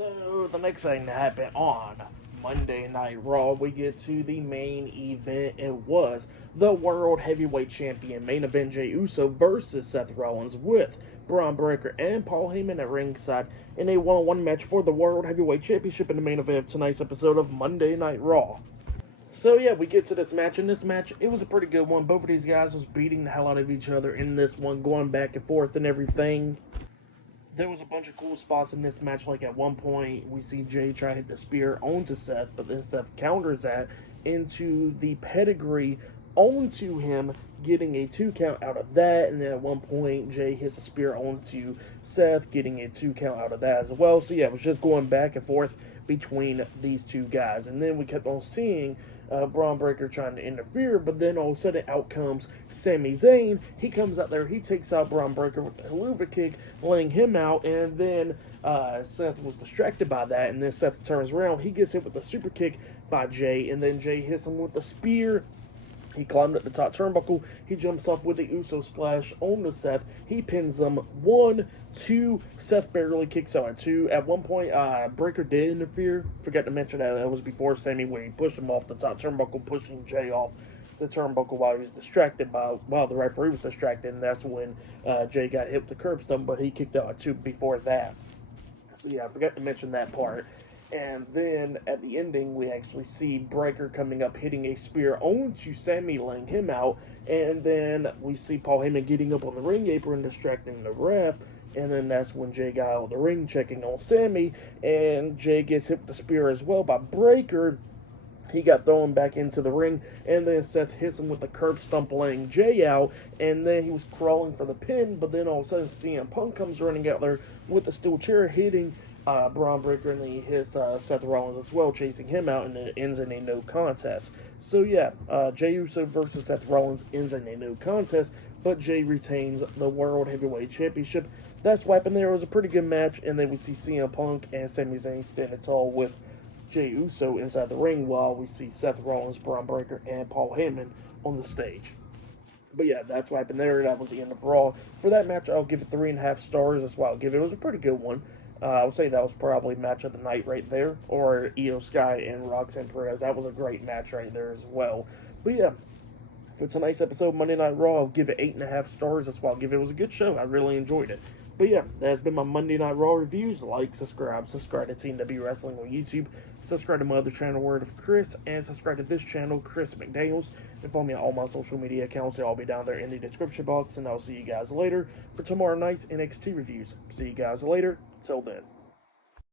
So, the next thing that happened on Monday Night Raw, we get to the main event. It was the World Heavyweight Champion main event, Jey Uso versus Seth Rollins, with Bron Breakker and Paul Heyman at ringside in a one-on-one match for the World Heavyweight Championship in the main event of tonight's episode of Monday Night Raw. So yeah, we get to this match. In this match, it was a pretty good one. Both of these guys was beating the hell out of each other in this one, going back and forth and everything. There was a bunch of cool spots in this match. Like at one point, we see Jey try to hit the spear onto Seth, but then Seth counters that into the pedigree onto him, getting a 2 count out of that. And then at one point, Jey hits a spear onto Seth, getting a 2 count out of that as well. So yeah, it was just going back and forth between these two guys. And then we kept on seeing Bron Breakker trying to interfere, but then all of a sudden out comes Sami Zayn. He comes out there, he takes out Bron Breakker with the haluva kick, laying him out, and then Seth was distracted by that, and then Seth turns around, he gets hit with the super kick by Jey, and then Jey hits him with the spear. He climbed up the top turnbuckle. He jumps off with the Uso splash on the Seth. He pins them. 1, 2. Seth barely kicks out at 2. At one point, Breakker did interfere. Forgot to mention that. That was before Sami, when he pushed him off the top turnbuckle, pushing Jey off the turnbuckle while he was distracted while the referee was distracted. And that's when Jey got hit with the curb stomp, but he kicked out at 2 before that. So yeah, I forgot to mention that part. And then at the ending, we actually see Breakker coming up, hitting a spear onto Sami, laying him out. And then we see Paul Heyman getting up on the ring apron, distracting the ref. And then that's when Jey got out of the ring, checking on Sami. And Jey gets hit with the spear as well by Breakker. He got thrown back into the ring, and then Seth hits him with the curb stomp, laying Jey out, and then he was crawling for the pin, but then all of a sudden CM Punk comes running out there with the steel chair, hitting Bron Breakker, and then he hits Seth Rollins as well, chasing him out, and it ends in a no contest. So yeah, Jey Uso versus Seth Rollins ends in a no contest, but Jey retains the World Heavyweight Championship. That's what happened there. It was a pretty good match, and then we see CM Punk and Sami Zayn standing tall with Jey Uso inside the ring, while we see Seth Rollins, Bron Breakker, and Paul Heyman on the stage. But yeah, that's what happened there. That was the end of Raw. For that match, I'll give it 3.5 stars. That's what I'll give it. It was a pretty good one. I would say that was probably match of the night right there. Or Io Sky and Roxanne Perez. That was a great match right there as well. But yeah, for tonight's episode of Monday Night Raw, I'll give it 8.5 stars. That's why I'll give it. It was a good show. I really enjoyed it. But yeah, that has been my Monday Night Raw reviews. Like, subscribe to TNW Wrestling on YouTube. Subscribe to my other channel, Word of Chris. And subscribe to this channel, Chris McDaniels. And follow me on all my social media accounts. They'll all be down there in the description box. And I'll see you guys later for tomorrow night's NXT reviews. See you guys later. Till then.